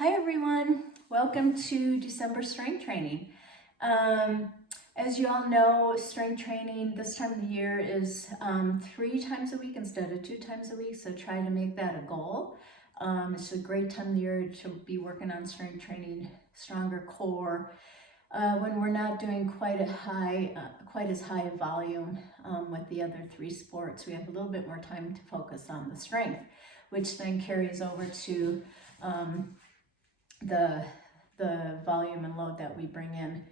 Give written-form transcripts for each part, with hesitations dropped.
Hi everyone, welcome to December strength training. As you all know, strength training this time of the year is 3 times a week instead of 2 times a week, so try to make that a goal. It's a great time of the year to be working on strength training, stronger core, when we're not doing quite as high a volume with the other 3 sports. We have a little bit more time to focus on the strength, which then carries over to the volume and load that we bring in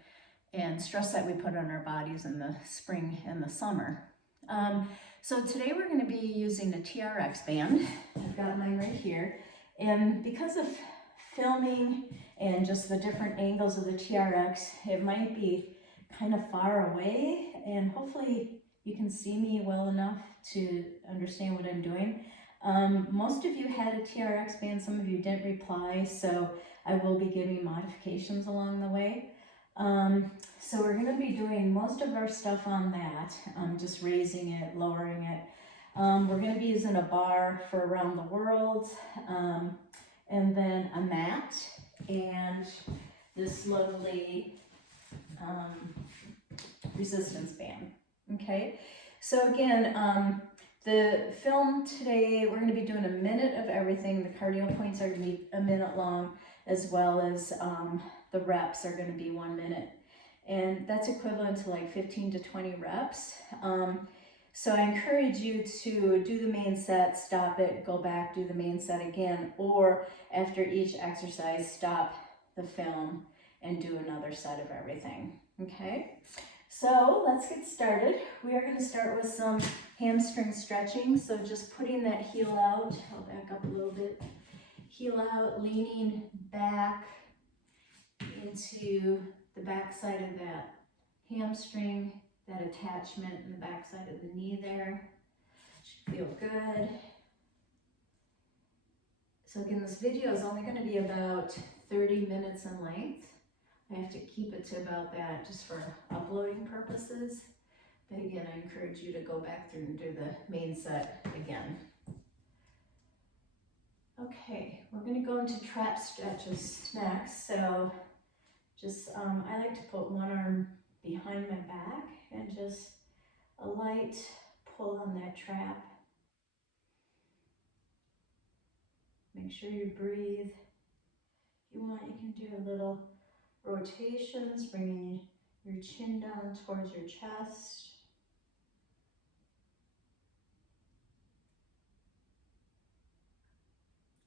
and stress that we put on our bodies in the spring and the summer. So today we're going to be using a TRX band. I've got mine right here, and because of filming and just the different angles of the TRX, it might be kind of far away, and hopefully you can see me well enough to understand what I'm doing. Most of you had a TRX band, some of you didn't reply, so I will be giving modifications along the way. So we're going to be doing most of our stuff on that, just raising it, lowering it. We're going to be using a bar for around the world, and then a mat, and this lovely resistance band. Okay, so again, the film today, we're going to be doing a minute of everything. The cardio points are going to be a minute long, as well as the reps are going to be 1 minute. And that's equivalent to like 15 to 20 reps. So I encourage you to do the main set, stop it, go back, do the main set again, or after each exercise, stop the film and do another set of everything. Okay? So let's get started. We are going to start with some hamstring stretching. So just putting that heel out, I'll back up a little bit, heel out, leaning back into the back side of that hamstring, that attachment in the back side of the knee there. Should feel good. So again, this video is only going to be about 30 minutes in length. I have to keep it to about that just for uploading purposes. But again, I encourage you to go back through and do the main set again. Okay, we're going to go into trap stretches next. So just, I like to put one arm behind my back and just a light pull on that trap. Make sure you breathe. If you want, you can do a little rotations, bringing your chin down towards your chest.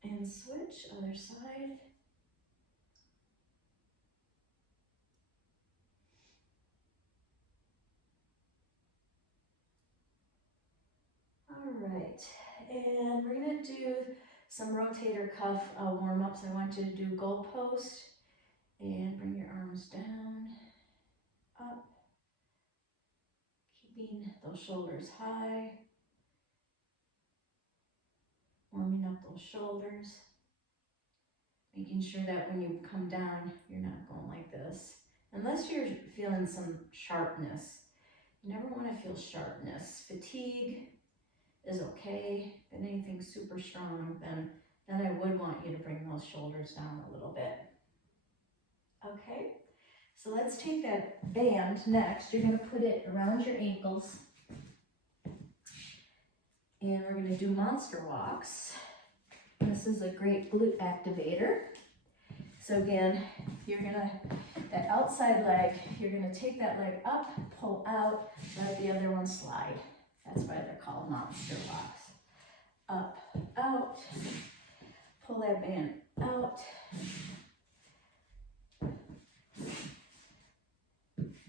And switch, other side. All right, and we're gonna do some rotator cuff warm-ups. I want you to do goal post and bring your arms down, up, keeping those shoulders high, warming up those shoulders, making sure that when you come down, you're not going like this. Unless you're feeling some sharpness. You never want to feel sharpness. Fatigue is okay, but anything super strong, then I would want you to bring those shoulders down a little bit. Okay, so let's take that band next. You're going to put it around your ankles. And we're going to do monster walks. This is a great glute activator. So again, you're going to, that outside leg, you're going to take that leg up, pull out, let the other one slide. That's why they're called monster walks. Up, out, pull that band out.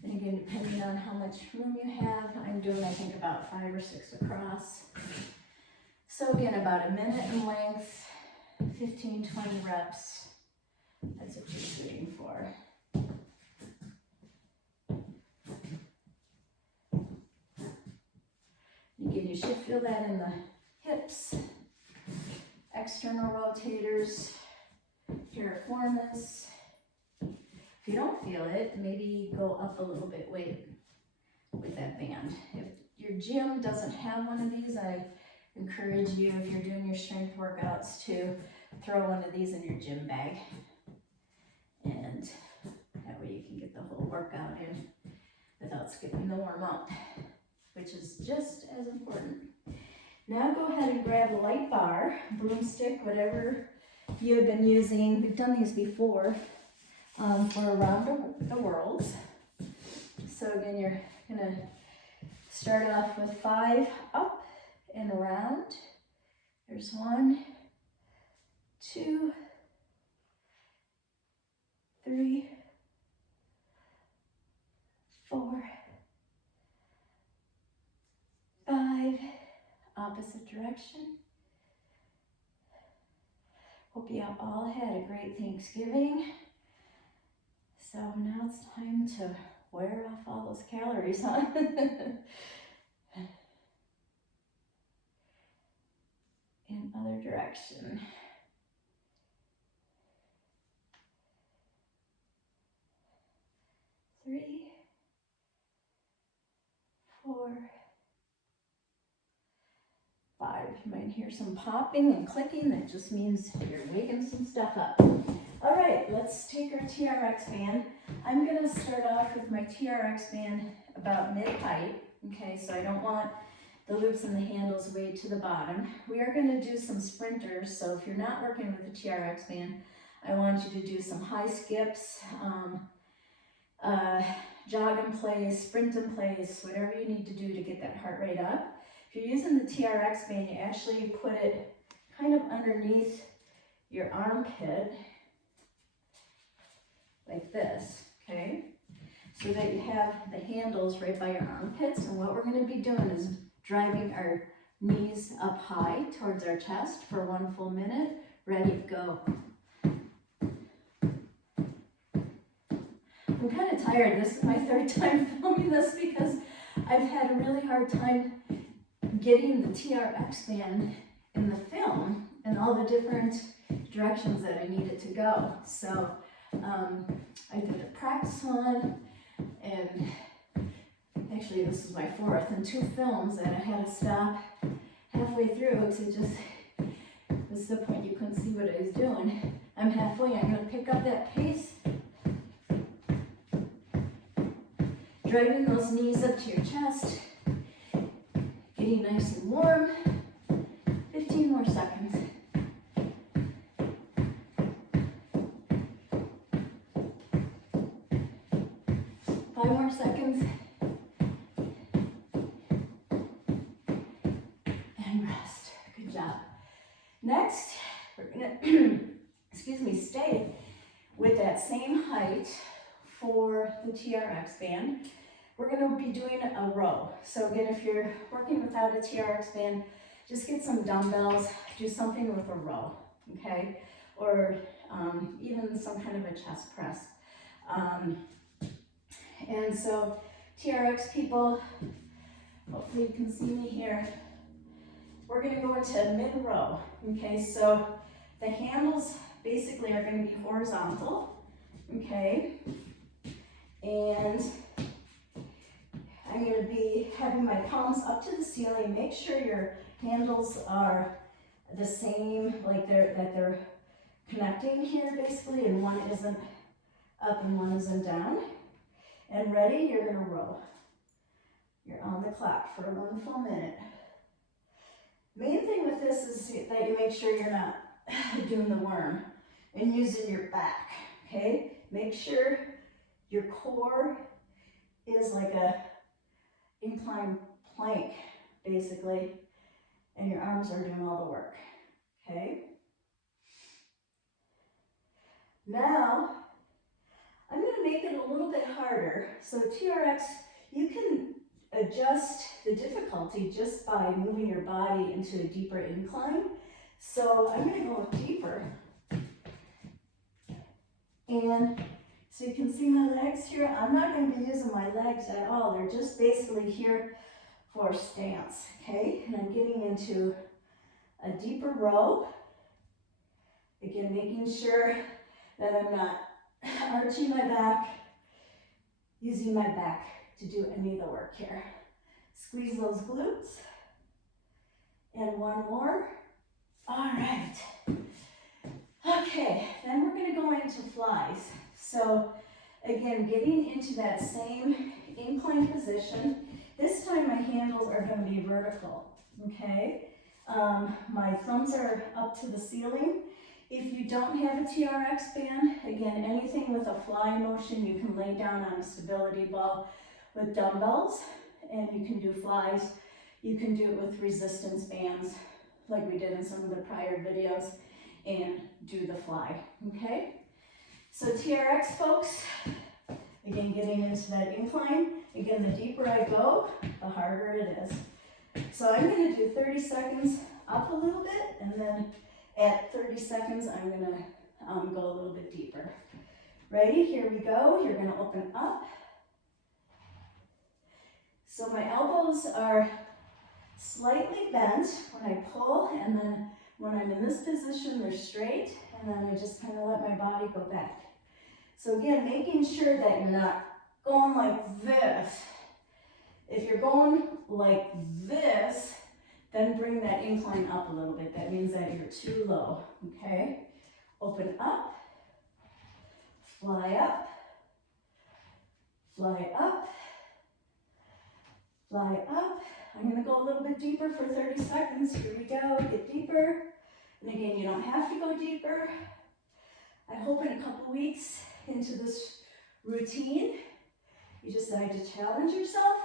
And again, depending on how much room you have, I'm doing, I think, about 5 or 6 across. So again, about a minute in length, 15, 20 reps. That's what you're shooting for. Again, you should feel that in the hips, external rotators, piriformis. If you don't feel it, maybe go up a little bit weight with that band. If your gym doesn't have one of these, I encourage you, if you're doing your strength workouts, to throw one of these in your gym bag. And that way you can get the whole workout in without skipping the warm up, which is just as important. Now go ahead and grab a light bar, broomstick, whatever you have been using. We've done these before for around the world. So again, you're gonna start off with 5 up and around. There's 1, 2, 3, 4, 5, opposite direction. Hope you all had a great Thanksgiving. So now it's time to wear off all those calories, huh? In other direction. 3, 4, 5. You might hear some popping and clicking. That just means you're waking some stuff up. All right, let's take our TRX band. I'm gonna start off with my TRX band about mid-height. Okay, so I don't want the loops and the handles way to the bottom. We are gonna do some sprinters. So if you're not working with the TRX band, I want you to do some high skips, jog in place, sprint in place, whatever you need to do to get that heart rate up. If you're using the TRX band, you actually put it kind of underneath your armpit, like this, okay? So that you have the handles right by your armpits. And what we're gonna be doing is driving our knees up high towards our chest for 1 full minute. Ready, go. I'm kind of tired. This is my 3rd time filming this because I've had a really hard time getting the TRX band in the film and all the different directions that I needed to go. So I did a practice one, and actually this is my 4th, and 2 films that I had to stop halfway through to just, this is the point you couldn't see what I was doing. I'm halfway, I'm gonna pick up that pace. Driving those knees up to your chest, getting nice and warm. 15 more seconds. 5 more seconds. And rest. Good job. Next, we're gonna, excuse me, stay with that same height for the TRX band. We're gonna be doing a row. So again, if you're working without a TRX band, just get some dumbbells, do something with a row, okay? Or even some kind of a chest press. And so TRX people, hopefully you can see me here. We're gonna go into mid-row, okay? So the handles basically are gonna be horizontal, okay? And I'm going to be having my palms up to the ceiling. Make sure your handles are the same, like they're connecting here basically, and one isn't up and one isn't down. And ready, you're going to row. You're on the clock for 1 full minute. Main thing with this is that you make sure you're not doing the worm and using your back, okay? Make sure your core is like a incline plank, basically, and your arms are doing all the work, okay? Now, I'm gonna make it a little bit harder. So TRX, you can adjust the difficulty just by moving your body into a deeper incline. So I'm gonna go deeper. And so you can see my legs here. I'm not going to be using my legs at all. They're just basically here for stance, okay? And I'm getting into a deeper row. Again, making sure that I'm not arching my back, using my back to do any of the work here. Squeeze those glutes. And 1 more. All right. flies. So again, getting into that same incline position. This time my handles are going to be vertical, okay? My thumbs are up to the ceiling. If you don't have a TRX band, again, anything with a fly motion, you can lay down on a stability ball with dumbbells, and you can do flies. You can do it with resistance bands, like we did in some of the prior videos, and do the fly, okay? So TRX, folks, again, getting into that incline. Again, the deeper I go, the harder it is. So I'm gonna do 30 seconds up a little bit, and then at 30 seconds, I'm gonna go a little bit deeper. Ready? Here we go. You're gonna open up. So my elbows are slightly bent when I pull, and then when I'm in this position, they're straight, and then I just kind of let my body go back. So again, making sure that you're not going like this. If you're going like this, then bring that incline up a little bit. That means that you're too low, okay? Open up, fly up, fly up, fly up. I'm gonna go a little bit deeper for 30 seconds. Here we go, get deeper. And again, you don't have to go deeper. I hope in a couple weeks into this routine, you decide to challenge yourself.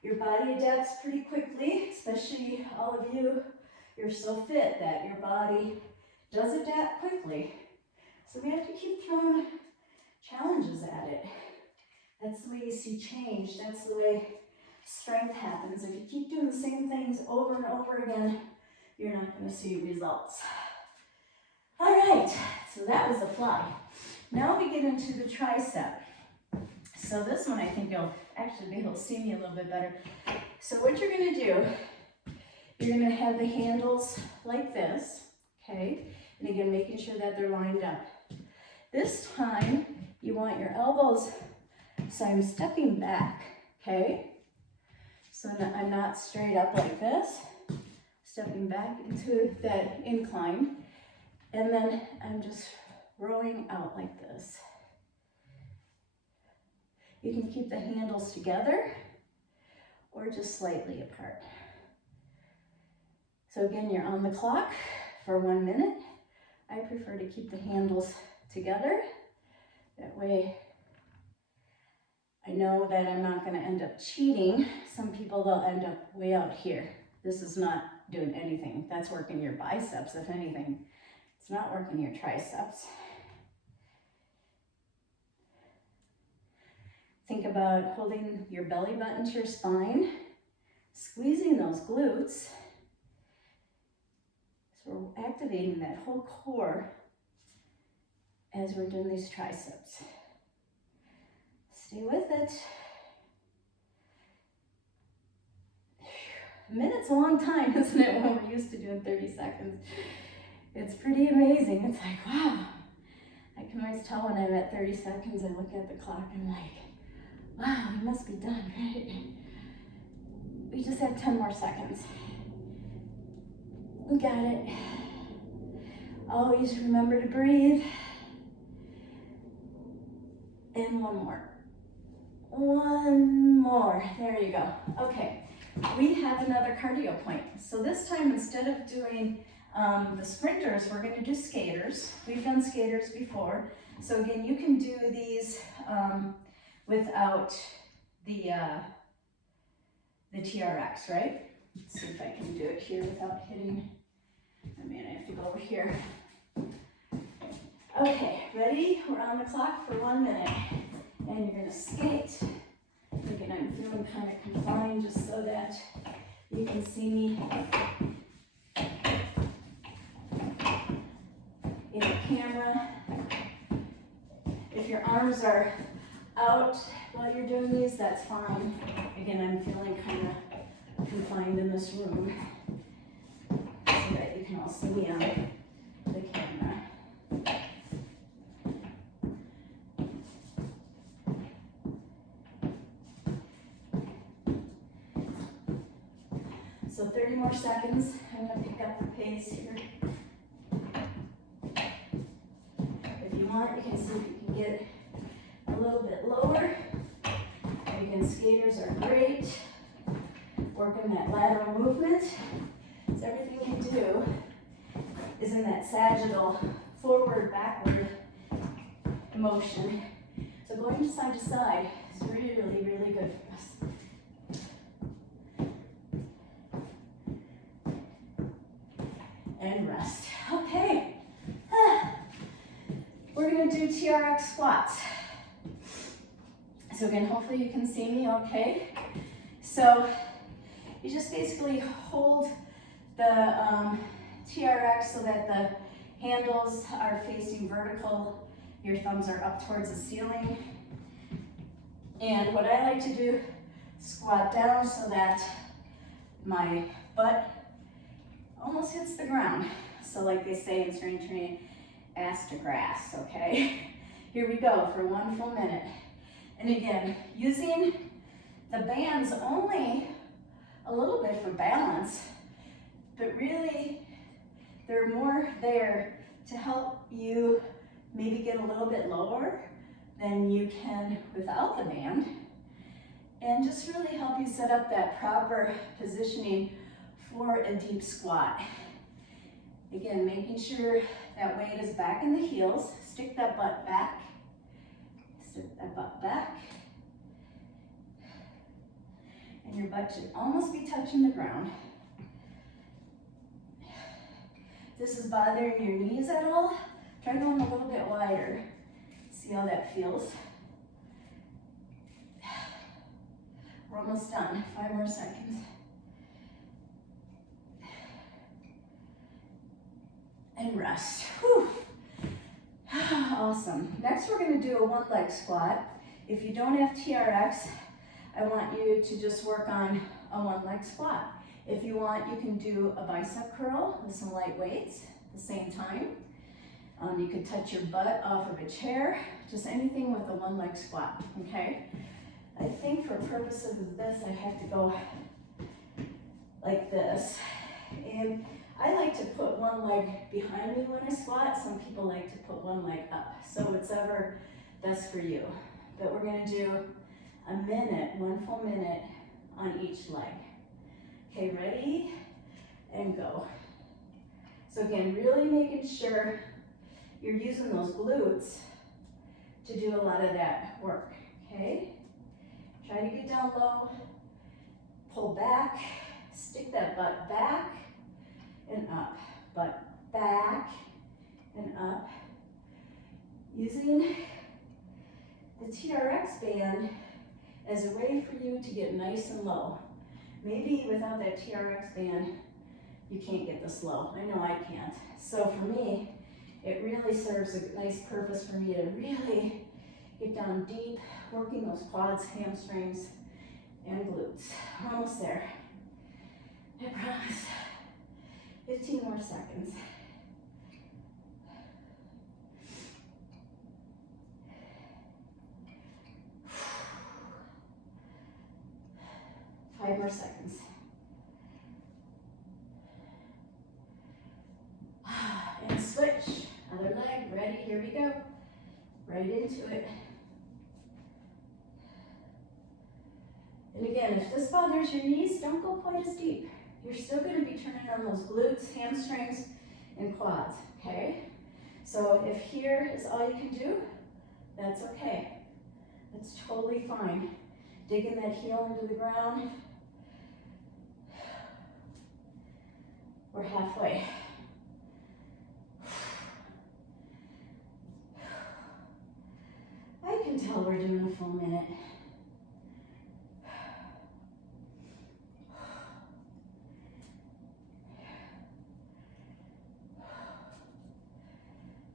Your body adapts pretty quickly, especially all of you. You're so fit that your body does adapt quickly. So we have to keep throwing challenges at it. That's the way you see change. That's the way strength happens. If you keep doing the same things over and over again, you're not going to see results. All right, so that was the fly. Now we get into the tricep. So this one, I think you'll actually be able to see me a little bit better. So what you're gonna do, you're gonna have the handles like this, okay? And again, making sure that they're lined up. This time, you want your elbows, so I'm stepping back, okay? So I'm not straight up like this, stepping back into that incline, and then I'm just rolling out like this. You can keep the handles together or just slightly apart. So again, you're on the clock for 1 minute. I prefer to keep the handles together. That way I know that I'm not going to end up cheating. Some people, they'll end up way out here. This is not doing anything. That's working your biceps, if anything. It's not working your triceps. Think about holding your belly button to your spine, squeezing those glutes. So we're activating that whole core as we're doing these triceps. Stay with it. A minute's a long time, isn't it, when we're used to doing 30 seconds? It's pretty amazing. It's like, wow. I can always tell when I'm at 30 seconds, I look at the clock and I'm like, wow, we must be done, right? We just have 10 more seconds. We got it. Always remember to breathe. And one more. One more. There you go. Okay, we have another cardio point. So this time, instead of doing the sprinters, we're going to do skaters. We've done skaters before. So again, you can do these without the TRX, right? Let's see if I can do it here without hitting. I mean, I have to go over here. Okay, ready? We're on the clock for 1 minute. And you're gonna skate. Again, I'm feeling kind of confined just so that you can see me in the camera. If your arms are out while you're doing these, that's fine. Again, I'm feeling kind of confined in this room so that you can all see me on the camera. So 30 more seconds. I'm going to pick up the pace here. If you want want, you can see if you can get a little bit lower. Again, skaters are great. Working that lateral movement. So everything you do is in that sagittal forward, backward motion. So going side to side is really, really good for us. And rest. Okay. We're going to do TRX squats. So again, hopefully you can see me okay. So you just basically hold the TRX so that the handles are facing vertical. Your thumbs are up towards the ceiling. And what I like to do, squat down so that my butt almost hits the ground. So like they say in strength training, ass to grass, okay? Here we go for 1 full minute. And again, using the bands only a little bit for balance, but really they're more there to help you maybe get a little bit lower than you can without the band, and just really help you set up that proper positioning for a deep squat. Again, making sure that weight is back in the heels, stick that butt back, stick that butt back, and your butt should almost be touching the ground. If this is bothering your knees at all, try going a little bit wider. See how that feels. We're almost done, 5 more seconds. And rest. Whew. Awesome. Next we're going to do a 1 leg squat. If you don't have TRX, I want you to just work on a 1 leg squat. If you want, you can do a bicep curl with some light weights at the same time. You could touch your butt off of a chair, just anything with a 1 leg squat, okay? I think for purposes of this, I have to go like this. And I like to put 1 leg behind me when I squat. Some people like to put 1 leg up. So whatever best for you. But we're gonna do a minute, 1 full minute on each leg. Okay, ready? And go. So again, really making sure you're using those glutes to do a lot of that work, okay? Try to get down low, pull back, stick that butt back and up, butt back and up. Using the TRX band as a way for you to get nice and low. Maybe without that TRX band, you can't get this low. I know I can't. So for me, it really serves a nice purpose for me to really get down deep, working those quads, hamstrings, and glutes. We're almost there. I promise. 15 more seconds. Five more seconds. And switch. Other leg, ready, here we go. Right into it. And again, if this bothers your knees, don't go quite as deep. You're still going to be turning on those glutes, hamstrings, and quads, okay? So if here is all you can do, that's okay. That's totally fine. Digging that heel into the ground. We're halfway. I can tell we're doing a full minute.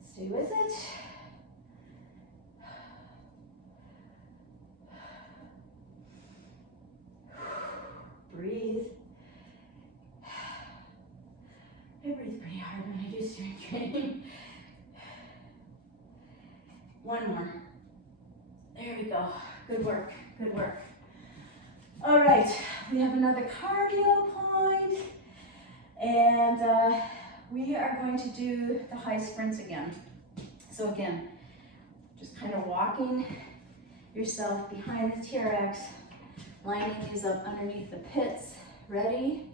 Stay with it. Breathe. I breathe pretty hard when I do strength training. One more. There we go. Good work. Good work. All right. We have another cardio point, and we are going to do the high sprints again. So again, Just kind of walking yourself behind the TRX, lining these up underneath the pits. Ready?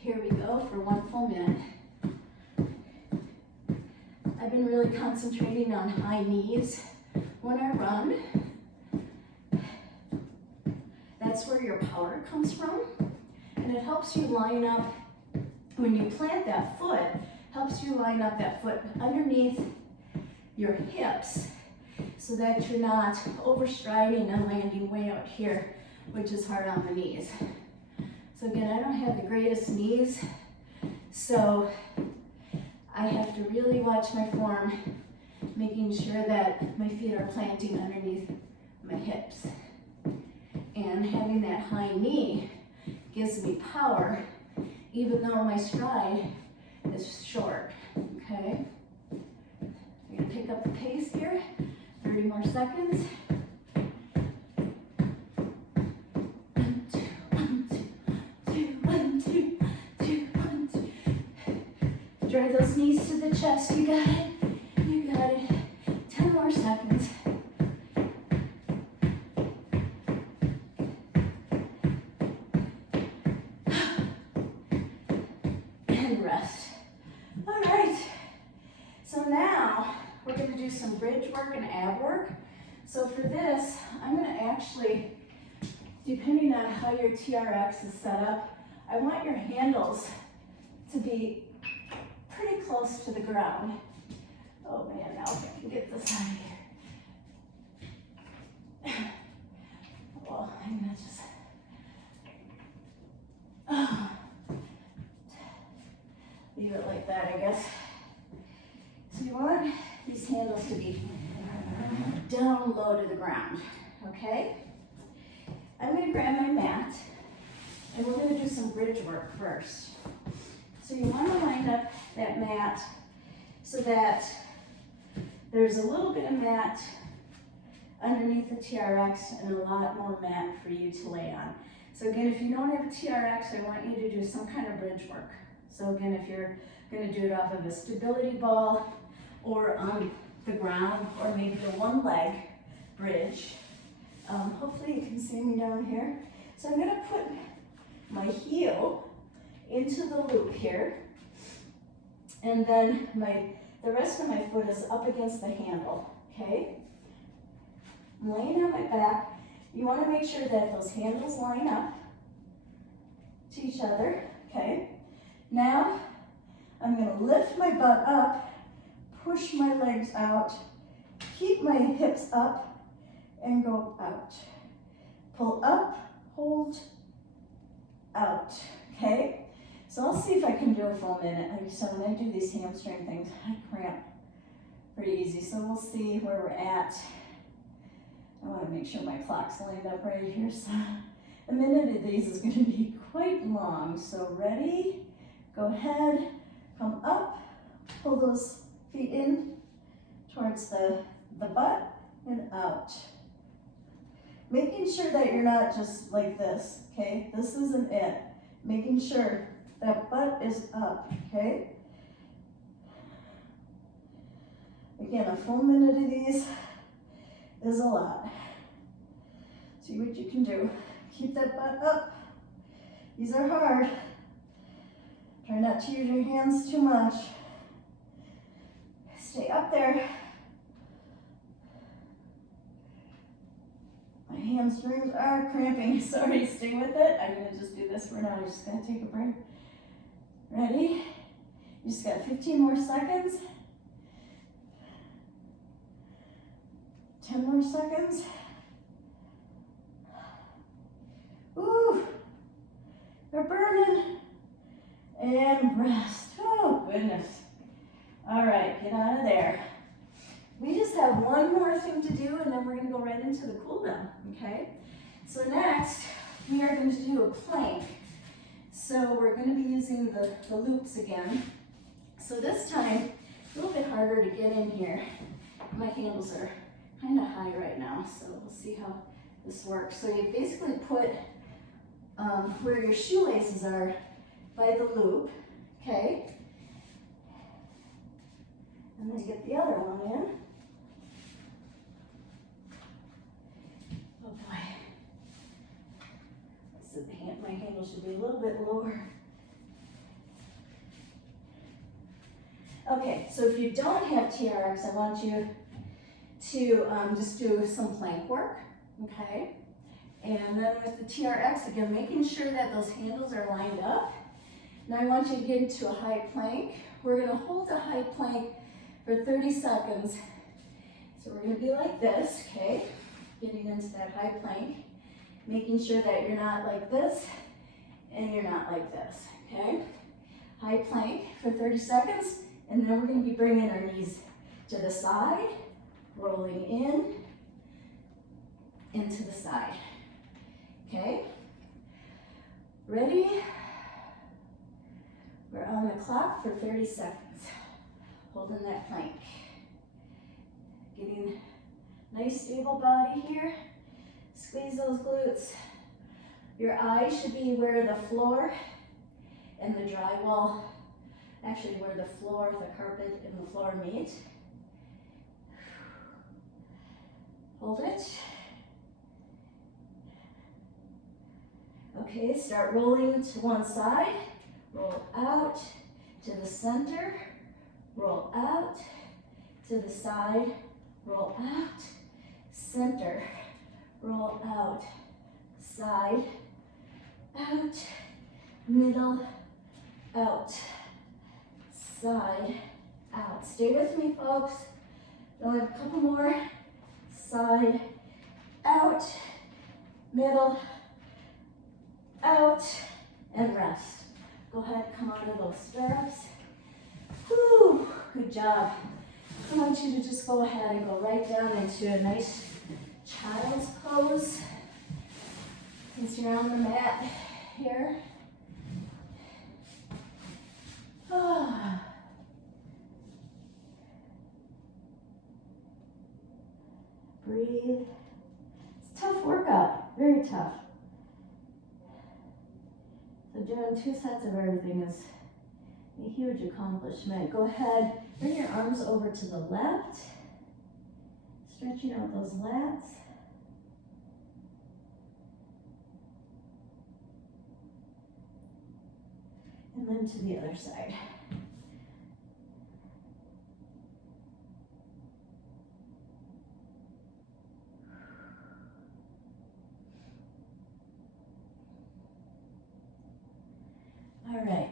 Here we go for 1 full minute. I've been really concentrating on high knees when I run. That's where your power comes from. And it helps you line up, when you plant that foot, helps you line up that foot underneath your hips so that you're not overstriding and landing way out here, which is hard on the knees. So again, I don't have the greatest knees, so I have to really watch my form, making sure that my feet are planting underneath my hips. And having that high knee gives me power, even though my stride is short, okay? I'm gonna pick up the pace here, 30 more seconds. 1, 2, 1, 2, 2, 1, 2, 2, 1, 2. Drive those knees to the chest, you got it, you got it. 10 more seconds. Rest. All right, so now we're going to do some bridge work and ab work. So for this, I'm going to actually, depending on how your TRX is set up, I want your handles to be pretty close to the ground. Oh man, now if I can get this out of here. Well, I'm going to just, leave it like that, I guess. So you want these handles to be down low to the ground, okay? I'm gonna grab my mat, and we're gonna do some bridge work first. So you wanna line up that mat so that there's a little bit of mat underneath the TRX and a lot more mat for you to lay on. So again, if you don't have a TRX, I want you to do some kind of bridge work. So again, if you're going to do it off of a stability ball or on the ground or maybe a 1-leg bridge, hopefully you can see me down here. So I'm going to put my heel into the loop here, and then the rest of my foot is up against the handle, okay? I'm laying on my back. You want to make sure that those handles line up to each other, okay? Now, I'm going to lift my butt up, push my legs out, keep my hips up, and go out. Pull up, hold, out, okay? So I'll see if I can do a full minute. Like I said, when I do these hamstring things, I cramp pretty easy. So we'll see where we're at. I want to make sure my clock's lined up right here. So a minute of these is going to be quite long. So ready? Go ahead, come up, pull those feet in towards the butt and out. Making sure that you're not just like this, okay? This isn't it. Making sure that butt is up, okay? Again, a full minute of these is a lot. See what you can do. Keep that butt up. These are hard. Try not to use your hands too much. Stay up there. My hamstrings are cramping. Sorry, stay with it. I'm gonna just do this for now. I'm just gonna take a break. Ready? You just got 15 more seconds. 10 more seconds. Ooh, they're burning. And rest. Oh, goodness. All right, get out of there. We just have one more thing to do, and then we're going to go right into the cool down, okay? So next, we are going to do a plank. So we're going to be using the loops again. So this time, a little bit harder to get in here. My handles are kind of high right now, so we'll see how this works. So you basically put where your shoelaces are by the loop, okay? And then get the other one in. angle should be a little bit lower. Okay, so if you don't have TRX, I want you to just do some plank work, okay? And then with the TRX, again, making sure that those handles are lined up. Now I want you to get into a high plank. We're gonna hold a high plank for 30 seconds. So we're gonna be like this, okay? Getting into that high plank, making sure that you're not like this and you're not like this, okay? High plank for 30 seconds, and then we're gonna be bringing our knees to the side, rolling in, into the side, okay? Ready? We're on the clock for 30 seconds, holding that plank. Getting nice stable body here. Squeeze those glutes. Your eyes should be where the floor and the drywall, actually where the floor, the carpet and the floor meet. Hold it. Okay, start rolling to one side. Roll out to the center. Roll out to the side. Roll out, center, roll out, side, out, middle, out, side, out. Stay with me, folks. We'll have a couple more. Side, out, middle, out, and rest. Go ahead, come out of those stirrups. Whew, good job. I want you to just go ahead and go right down into a nice child's pose. Since you're on the mat here. Ah. Breathe. It's a tough workout, very tough. So doing 2 sets of everything is a huge accomplishment. Go ahead, bring your arms over to the left, stretching out those lats. And then to the other side. All right,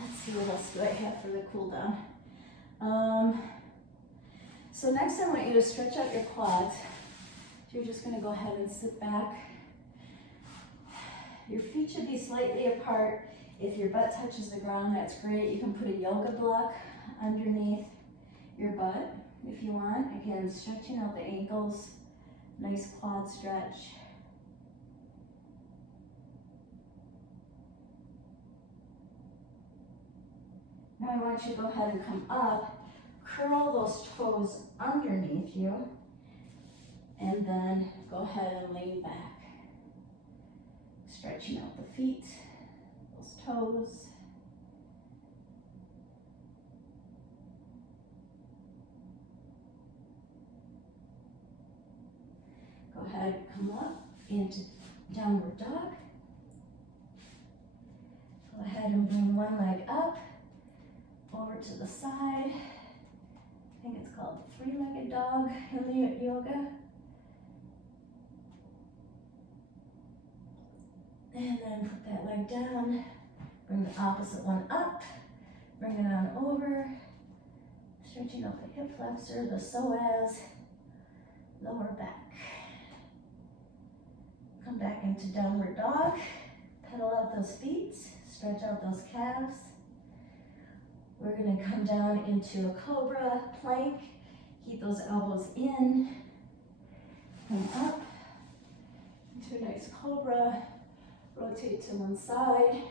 let's see what else do I have for the cool down. So next I want you to stretch out your quads. So you're just gonna go ahead and sit back. Your feet should be slightly apart. If your butt touches the ground, that's great. You can put a yoga block underneath your butt if you want. Again, stretching out the ankles, nice quad stretch. Now I want you to go ahead and come up, curl those toes underneath you, and then go ahead and lean back. Stretching out the feet, those toes. Go ahead, come up into downward dog. Go ahead and bring one leg up, over to the side. I think it's called three-legged dog in the yoga. And then put that leg down, bring the opposite one up, bring it on over, stretching out the hip flexor, the psoas, lower back. Come back into downward dog, pedal out those feet, stretch out those calves. We're gonna come down into a cobra plank, keep those elbows in, come up into a nice cobra. Rotate to one side,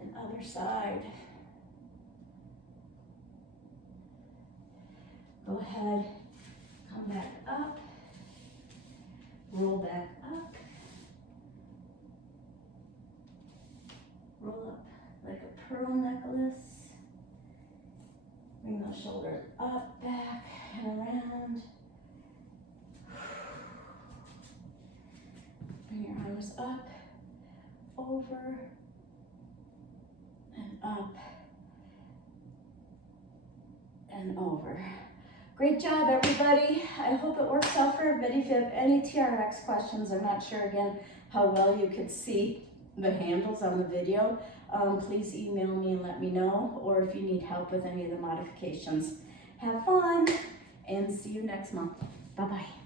and other side. Go ahead, come back up, roll back up, roll up like a pearl necklace. Bring those shoulders up, back, and around. goes up, over, and up, and over. Great job, everybody. I hope it works out for everybody. If you have any TRX questions, I'm not sure again how well you could see the handles on the video, please email me and let me know, or if you need help with any of the modifications. Have fun and see you next month. Bye-bye.